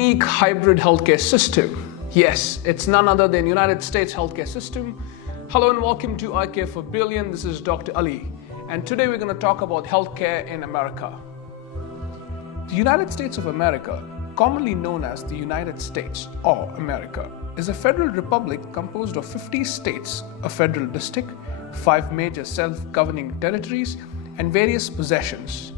unique hybrid healthcare system. Yes, it's none other than United States healthcare system. Hello and welcome to I Care for Billion. This is Dr. Ali, and today we're going to talk about healthcare in America. The United States of America, commonly known as the United States or America, is a federal republic composed of 50 states, a federal district, 5 major self-governing territories, and various possessions.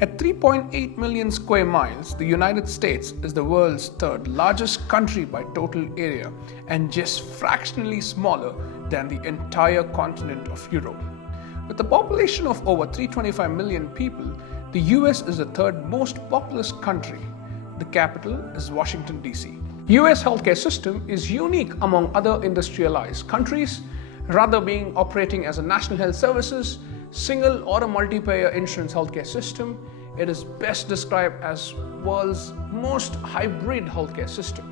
At 3.8 million square miles, the United States is the world's third largest country by total area and just fractionally smaller than the entire continent of Europe. With a population of over 325 million people, the US is the third most populous country. The capital is Washington, D.C. US healthcare system is unique among other industrialized countries, rather being operating as a national health services, single or a multi-payer insurance healthcare system. It is best described as world's most hybrid healthcare system.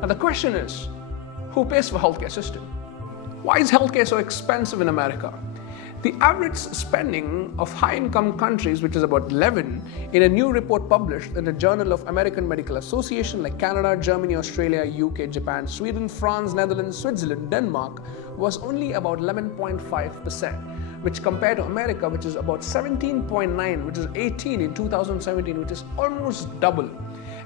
And the question is, who pays for healthcare system? Why is healthcare so expensive in America? The average spending of high-income countries, which is about 11, in a new report published in the Journal of American Medical Association like Canada, Germany, Australia, UK, Japan, Sweden, France, Netherlands, Switzerland, Denmark, was only about 11.5%, which compared to America, which is about 17.9, which is 18 in 2017, which is almost double.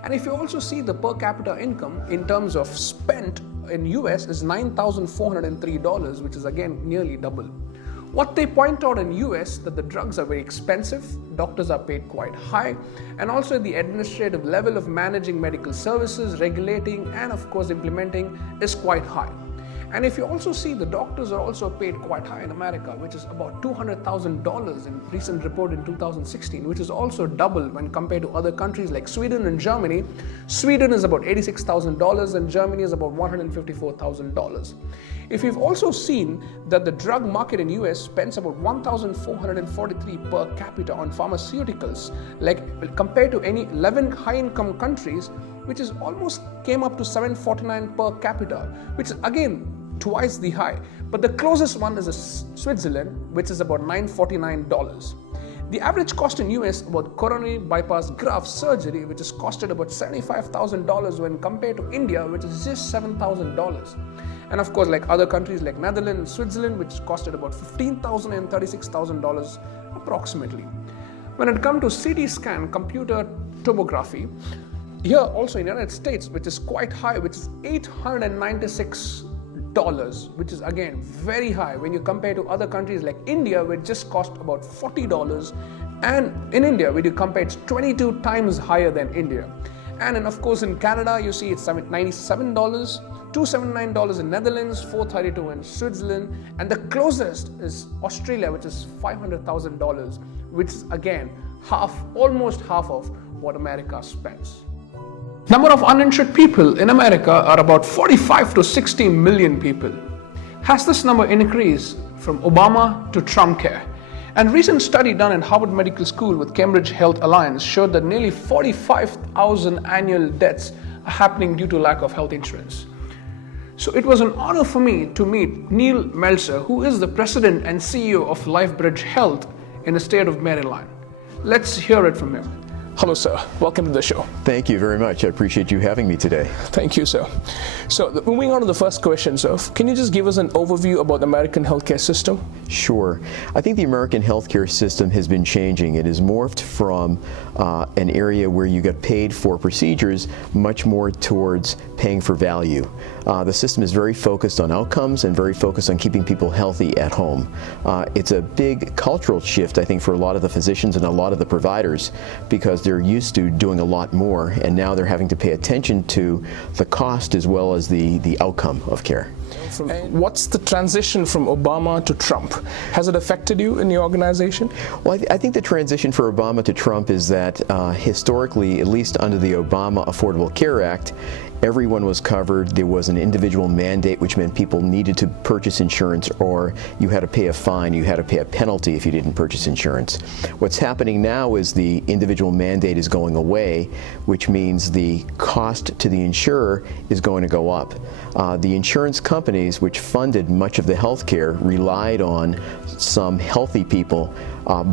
And if you also see the per capita income in terms of spent in US is $9,403, which is again nearly double. What they point out in US that the drugs are very expensive, doctors are paid quite high, and also the administrative level of managing medical services, regulating, and of course implementing is quite high. And if you also see the doctors are also paid quite high in America, which is about $200,000 in recent report in 2016, which is also double when compared to other countries like Sweden and Germany. Sweden is about $86,000 and Germany is about $154,000. If you've also seen that the drug market in US spends about $1,443 per capita on pharmaceuticals, like compared to any 11 high-income countries, which is almost came up to $749 per capita, which is again twice the high. But the closest one is Switzerland, which is about $949. The average cost in US about coronary bypass graft surgery, which is costed about $75,000 when compared to India, which is just $7,000. And of course, like other countries like Netherlands and Switzerland, which costed about $15,000 and $36,000 approximately. When it comes to CT scan, computer tomography, here also in the United States, which is quite high, which is $896, which is again very high when you compare to other countries like India, which just cost about $40, and in India, when you compare, it's 22 times higher than India. And then of course in Canada, you see it's $97, $279 in Netherlands, $432 in Switzerland, and the closest is Australia, which is $500,000, which is again almost half of what America spends. Number of uninsured people in America are about 45 to 60 million people. Has this number increased from Obama to Trump care? And recent study done in Harvard Medical School with Cambridge Health Alliance showed that nearly 45,000 annual deaths are happening due to lack of health insurance. So it was an honor for me to meet Neil Meltzer, who is the president and CEO of LifeBridge Health in the state of Maryland. Let's hear it from him. Hello, sir. Welcome to the show. Thank you very much. I appreciate you having me today. Thank you, sir. So moving on to the first question, sir, can you just give us an overview about the American healthcare system? Sure. I think the American healthcare system has been changing. It has morphed from an area where you get paid for procedures much more towards paying for value. The system is very focused on outcomes and very focused on keeping people healthy at home. It's a big cultural shift, I think, for a lot of the physicians and a lot of the providers, because they're used to doing a lot more, and now they're having to pay attention to the cost as well as the outcome of care. What's the transition from Obama to Trump? Has it affected you in your organization? Well, I think the transition for Obama to Trump is that historically, at least under the Obama Affordable Care Act, everyone was covered. There was an individual mandate, which meant people needed to purchase insurance, or you had to pay a fine, you had to pay a penalty if you didn't purchase insurance. What's happening now is the individual mandate is going away, which means the cost to the insurer is going to go up. The insurance companies, which funded much of the health care, relied on some healthy people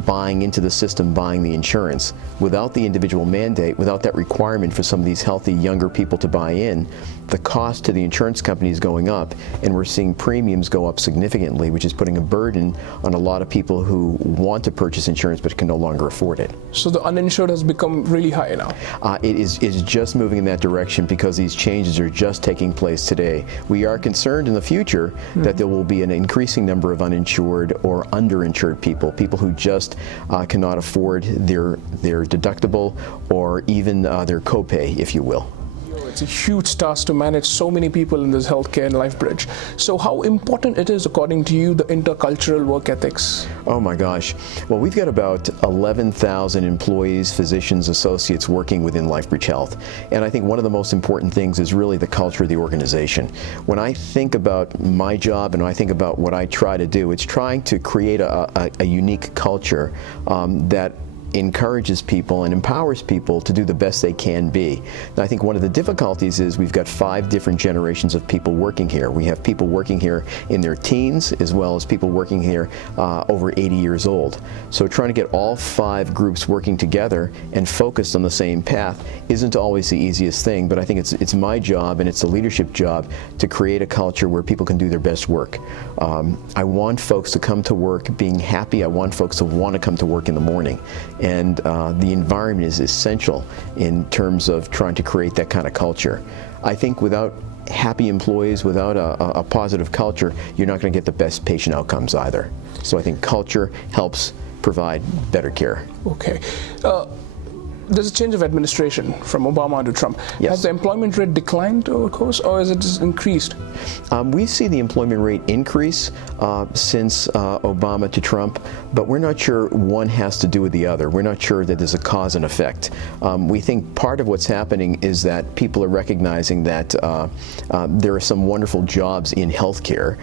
buying into the system, buying the insurance. Without the individual mandate, without that requirement for some of these healthy younger people to buy in, the cost to the insurance company is going up, and we're seeing premiums go up significantly, which is putting a burden on a lot of people who want to purchase insurance but can no longer afford it. So the uninsured has become really high now? It is just moving in that direction because these changes are just taking place today. We are concerned in the future that there will be an increasing number of uninsured or underinsured people, people who just cannot afford their deductible or even their copay, if you will. It's a huge task to manage so many people in this healthcare and life bridge. So how important it is, according to you, the intercultural work ethics? Oh my gosh. Well, we've got about 11,000 employees, physicians, associates working within LifeBridge Health. And I think one of the most important things is really the culture of the organization. When I think about my job and I think about what I try to do, it's trying to create a unique culture that encourages people and empowers people to do the best they can be. And I think one of the difficulties is we've got 5 different generations of people working here. We have people working here in their teens as well as people working here over 80 years old. So trying to get all 5 groups working together and focused on the same path isn't always the easiest thing, but I think it's my job and it's the leadership job to create a culture where people can do their best work. I want folks to come to work being happy. I want folks to want to come to work in the morning. And the environment is essential in terms of trying to create that kind of culture. I think without happy employees, without a positive culture, you're not going to get the best patient outcomes either. So I think culture helps provide better care. Okay. There's a change of administration from Obama to Trump. Yes. Has the employment rate declined over the course, or has it just increased? We see the employment rate increase since Obama to Trump, but we're not sure one has to do with the other. We're not sure that there's a cause and effect. We think part of what's happening is that people are recognizing that there are some wonderful jobs in healthcare,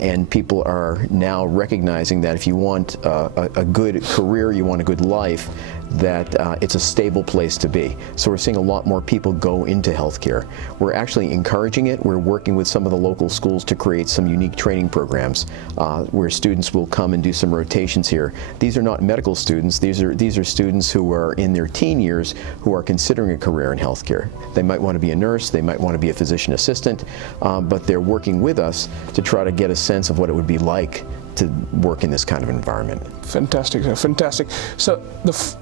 and people are now recognizing that if you want a good career, you want a good life, that it's a stable place to be. So we're seeing a lot more people go into healthcare. We're actually encouraging it. We're working with some of the local schools to create some unique training programs where students will come and do some rotations here. These are not medical students. These are students who are in their teen years who are considering a career in healthcare. They might want to be a nurse, they might want to be a physician assistant, but they're working with us to try to get a sense of what it would be like to work in this kind of environment. Fantastic, sir. Fantastic. So,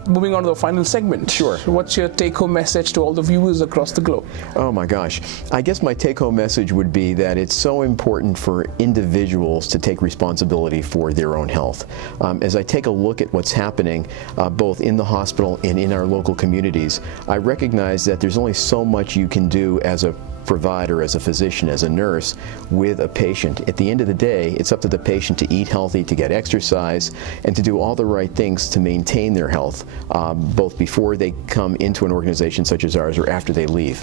moving on to the final segment. Sure. So what's your take-home message to all the viewers across the globe? Oh my gosh. I guess my take-home message would be that it's so important for individuals to take responsibility for their own health. As I take a look at what's happening both in the hospital and in our local communities, I recognize that there's only so much you can do as a provider, as a physician, as a nurse with a patient. At the end of the day, it's up to the patient to eat healthy, to get exercise, and to do all the right things to maintain their health, both before they come into an organization such as ours or after they leave.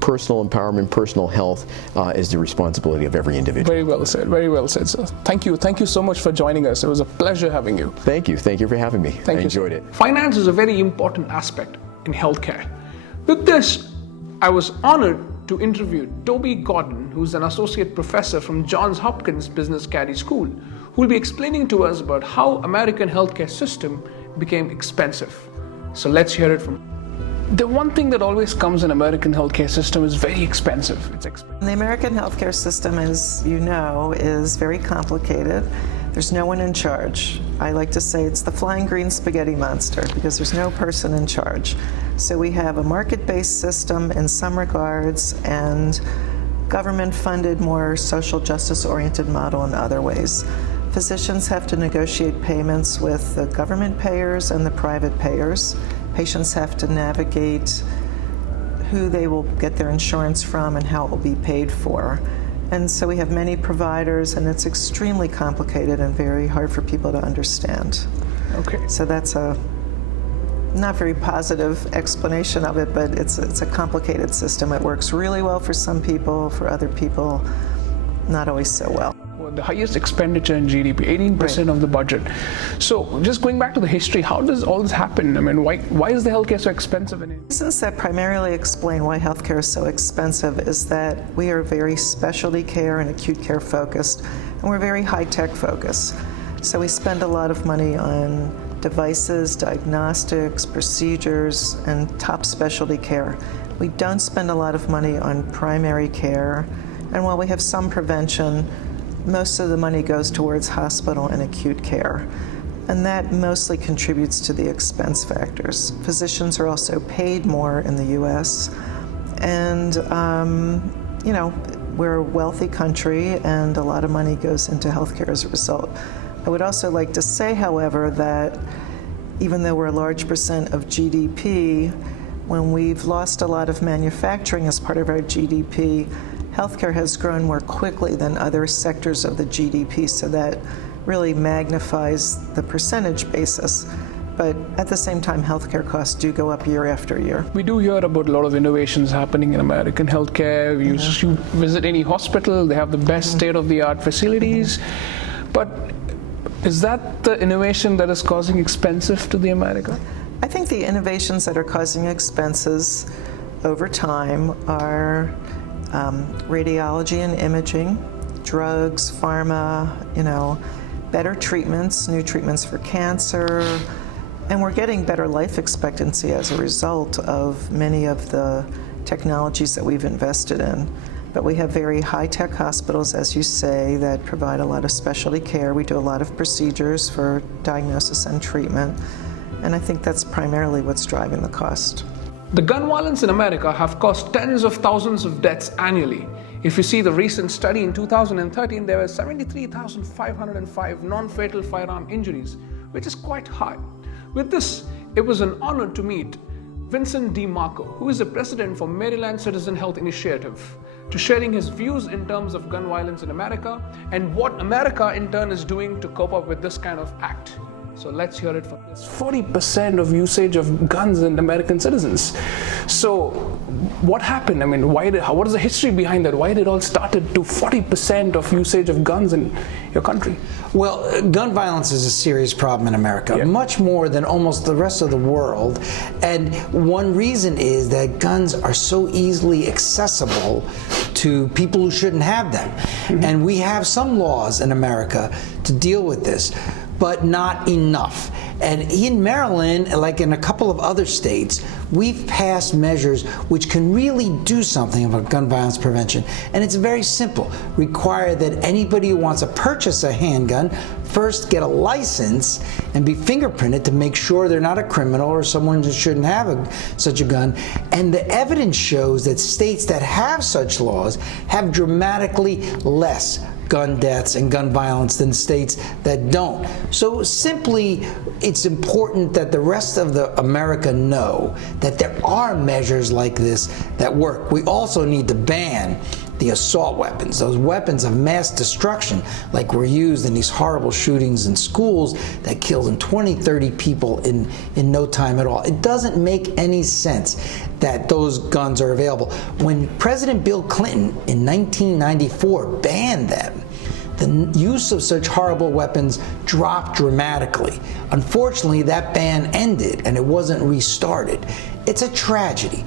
Personal empowerment, personal health is the responsibility of every individual. Very well said, sir. Thank you so much for joining us. It was a pleasure having you. Thank you for having me. I enjoyed it. Finance is a very important aspect in healthcare. With this, I was honored to interview Toby Gordon, who's an associate professor from Johns Hopkins Business Caddy School, who will be explaining to us about how American healthcare system became expensive. So let's hear it from him. The one thing that always comes in American healthcare system is very expensive. It's expensive. The American healthcare system, as you know, is very complicated. There's no one in charge. I like to say it's the flying green spaghetti monster because there's no person in charge. So we have a market-based system in some regards and government-funded, more social justice-oriented model in other ways. Physicians have to negotiate payments with the government payers and the private payers. Patients have to navigate who they will get their insurance from and how it will be paid for. And so we have many providers, and it's extremely complicated and very hard for people to understand. Okay. So that's a not very positive explanation of it, but it's a complicated system. It works really well for some people, for other people, not always so well. The highest expenditure in GDP, 18% of the budget. So just going back to the history, how does all this happen? I mean, why is the healthcare so expensive in India? Reasons that primarily explain why healthcare is so expensive is that we are very specialty care and acute care focused, and we're very high-tech focused. So we spend a lot of money on devices, diagnostics, procedures, and top specialty care. We don't spend a lot of money on primary care, and while we have some prevention, most of the money goes towards hospital and acute care. And that mostly contributes to the expense factors. Physicians are also paid more in the US. And, we're a wealthy country and a lot of money goes into healthcare as a result. I would also like to say, however, that even though we're a large percent of GDP, when we've lost a lot of manufacturing as part of our GDP, healthcare has grown more quickly than other sectors of the GDP, so that really magnifies the percentage basis. But at the same time, healthcare costs do go up year after year. We do hear about a lot of innovations happening in American healthcare. You visit any hospital, they have the best state-of-the-art facilities. But is that the innovation that is causing expensive to the America? I think the innovations that are causing expenses over time are radiology and imaging, drugs, pharma, better treatments, new treatments for cancer, and we're getting better life expectancy as a result of many of the technologies that we've invested in. But we have very high-tech hospitals, as you say, that provide a lot of specialty care. We do a lot of procedures for diagnosis and treatment, and I think that's primarily what's driving the cost. The gun violence in America have caused tens of thousands of deaths annually. If you see the recent study in 2013, there were 73,505 non-fatal firearm injuries, which is quite high. With this, it was an honor to meet Vincent D. Marco, who is the president for Maryland Citizen Health Initiative, to sharing his views in terms of gun violence in America and what America in turn is doing to cope up with this kind of act. So let's hear it from this. 40% of usage of guns in American citizens. So what happened? I mean, what is the history behind that? Why did it all started to 40% of usage of guns in your country? Well, gun violence is a serious problem in America, much more than almost the rest of the world. And one reason is that guns are so easily accessible to people who shouldn't have them. And we have some laws in America to deal with this, but not enough. And in Maryland, like in a couple of other states, we've passed measures which can really do something about gun violence prevention. And it's very simple. Require that anybody who wants to purchase a handgun first get a license and be fingerprinted to make sure they're not a criminal or someone who shouldn't have such a gun. And the evidence shows that states that have such laws have dramatically less gun deaths and gun violence than states that don't. So simply, it's important that the rest of America know that there are measures like this that work. We also need to ban the assault weapons, those weapons of mass destruction like were used in these horrible shootings in schools that killed 20, 30 people in no time at all. It doesn't make any sense that those guns are available. When President Bill Clinton in 1994 banned them, the use of such horrible weapons dropped dramatically. Unfortunately, that ban ended and it wasn't restarted. It's a tragedy.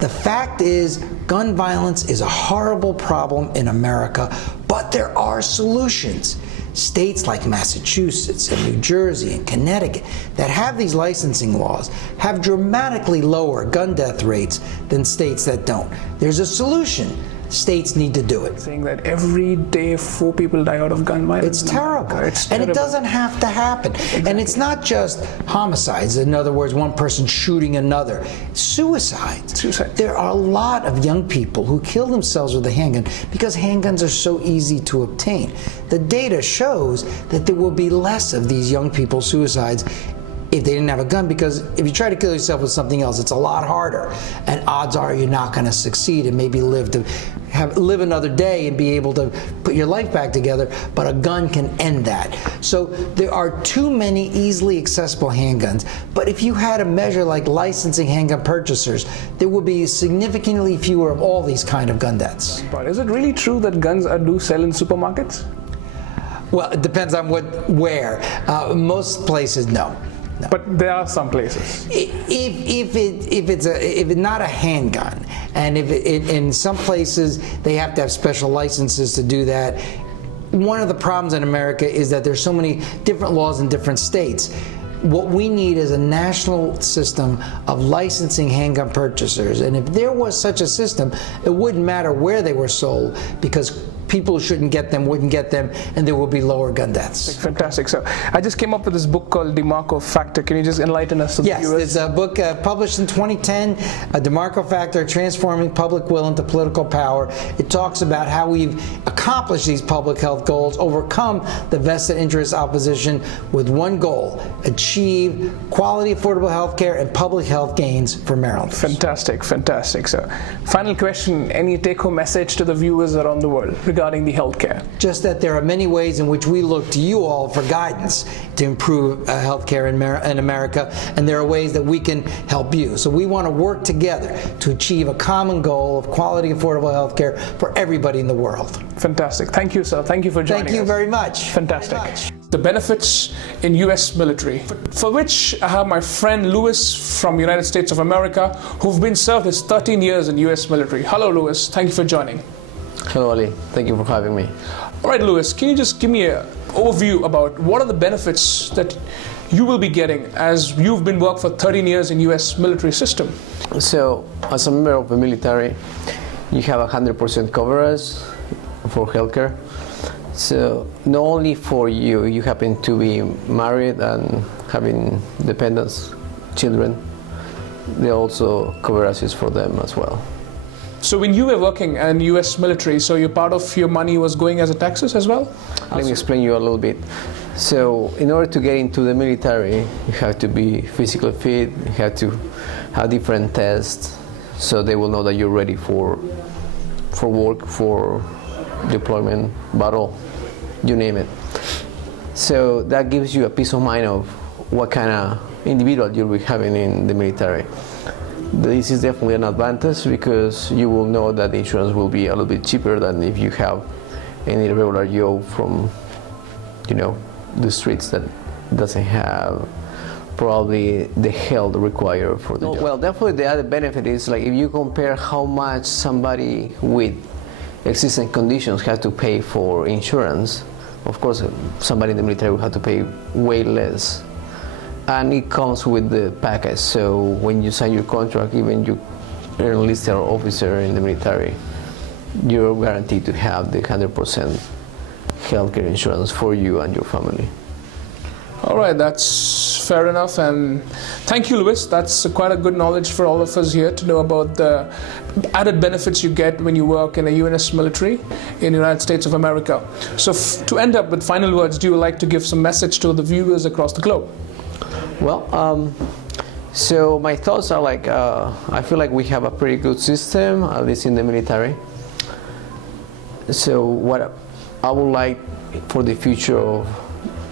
The fact is, gun violence is a horrible problem in America, but there are solutions. States like Massachusetts and New Jersey and Connecticut that have these licensing laws have dramatically lower gun death rates than states that don't. There's a solution. States need to do it. Saying that every day 4 people die out of gun violence. It's terrible. It's and terrible. It doesn't have to happen. Exactly. And it's not just homicides. In other words, one person shooting another. Suicides. There are a lot of young people who kill themselves with a handgun because handguns are so easy to obtain. The data shows that there will be less of these young people's suicides if they didn't have a gun, because if you try to kill yourself with something else, it's a lot harder, and odds are you're not going to succeed and maybe live to live another day and be able to put your life back together, but a gun can end that. So there are too many easily accessible handguns, but if you had a measure like licensing handgun purchasers, there would be significantly fewer of all these kind of gun deaths. But is it really true that guns do sell in supermarkets? Well, it depends on where. Most places, no. No. But there are some places. If it's not a handgun, and in some places they have to have special licenses to do that. One of the problems in America is that there's so many different laws in different states. What we need is a national system of licensing handgun purchasers, and if there was such a system, it wouldn't matter where they were sold, because people who shouldn't get them wouldn't get them, and there would be lower gun deaths. Fantastic. So I just came up with this book called DeMarco Factor. Can you just enlighten us? Yes, it's a book published in 2010, DeMarco Factor, Transforming Public Will into Political Power. It talks about how we've accomplished these public health goals, overcome the vested interest opposition with one goal: achieve quality, affordable health care and public health gains for Marylanders. Fantastic, fantastic. So final question, any take-home message to the viewers around the world regarding the healthcare? Just that there are many ways in which we look to you all for guidance to improve healthcare in America, and there are ways that we can help you. So we want to work together to achieve a common goal of quality, affordable healthcare for everybody in the world. Fantastic. Thank you, sir. Thank you for joining us. Thank you very much. Fantastic. The benefits in U.S. military, for which I have my friend Louis from United States of America, who've been served his 13 years in U.S. military. Hello, Louis. Thank you for joining. Hello, Ali. Thank you for having me. All right, Louis, can you just give me an overview about what are the benefits that you will be getting as you've been working for 13 years in U.S. military system? So, as a member of the military, you have 100% coverage for healthcare. So, not only for you, you happen to be married and having dependents, children, they also cover assist for them as well. So when you were working in U.S. military, so your part of your money was going as a taxes as well? Let me explain you a little bit. So in order to get into the military, you have to be physically fit, you have to have different tests, so they will know that you're ready for work, for deployment, battle, you name it. So that gives you a peace of mind of what kind of individual you'll be having in the military. This is definitely an advantage because you will know that the insurance will be a little bit cheaper than if you have any regular job from, the streets that doesn't have probably the health required for the job. Well, definitely the other benefit is like if you compare how much somebody with existing conditions has to pay for insurance, of course somebody in the military will have to pay way less. And it comes with the package, so when you sign your contract, even you enlisted officer in the military, you're guaranteed to have the 100% healthcare insurance for you and your family. All right, that's fair enough, and thank you, Louis. That's quite a good knowledge for all of us here to know about the added benefits you get when you work in a U.S. military in the United States of America. So to end up with final words, do you like to give some message to the viewers across the globe? Well, so my thoughts are like, I feel like we have a pretty good system, at least in the military. So what I would like for the future of,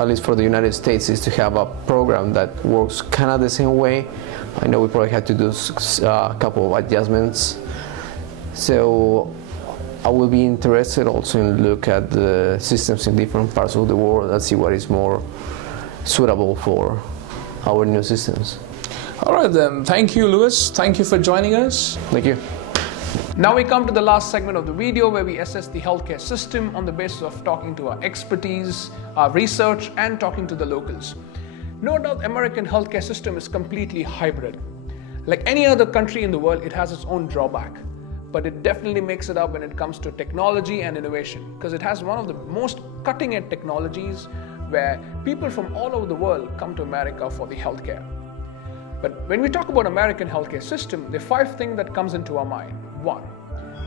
at least for the United States, is to have a program that works kind of the same way. I know we probably had to do a couple of adjustments. So I will be interested also in look at the systems in different parts of the world and see what is more suitable for our new systems. All right then, thank you, Louis. Thank you for joining us. Thank you. Now we come to the last segment of the video where we assess the healthcare system on the basis of talking to our expertise, our research, and talking to the locals. No doubt American healthcare system is completely hybrid. Like any other country in the world, it has its own drawback, but it definitely makes it up when it comes to technology and innovation, because it has one of the most cutting-edge technologies where people from all over the world come to America for the healthcare. But when we talk about American healthcare system, there are 5 things that comes into our mind. 1,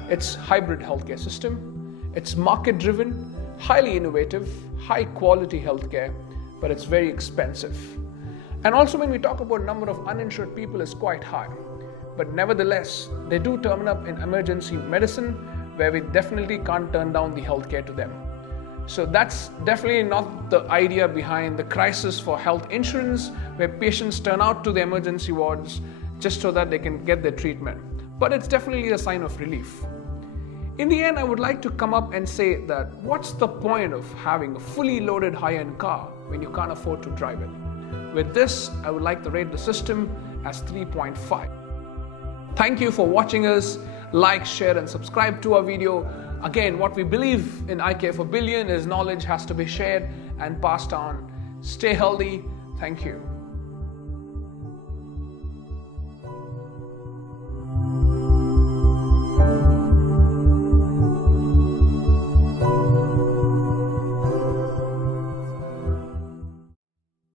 it's hybrid healthcare system. It's market-driven, highly innovative, high-quality healthcare, but it's very expensive. And also when we talk about number of uninsured people is quite high. But nevertheless, they do turn up in emergency medicine, where we definitely can't turn down the healthcare to them. So that's definitely not the idea behind the crisis for health insurance, where patients turn out to the emergency wards just so that they can get their treatment. But it's definitely a sign of relief. In the end, I would like to come up and say that what's the point of having a fully loaded high-end car when you can't afford to drive it? With this, I would like to rate the system as 3.5. Thank you for watching us. Like, share and subscribe to our video. Again, what we believe in iCare for Billion is knowledge has to be shared and passed on. Stay healthy. Thank you.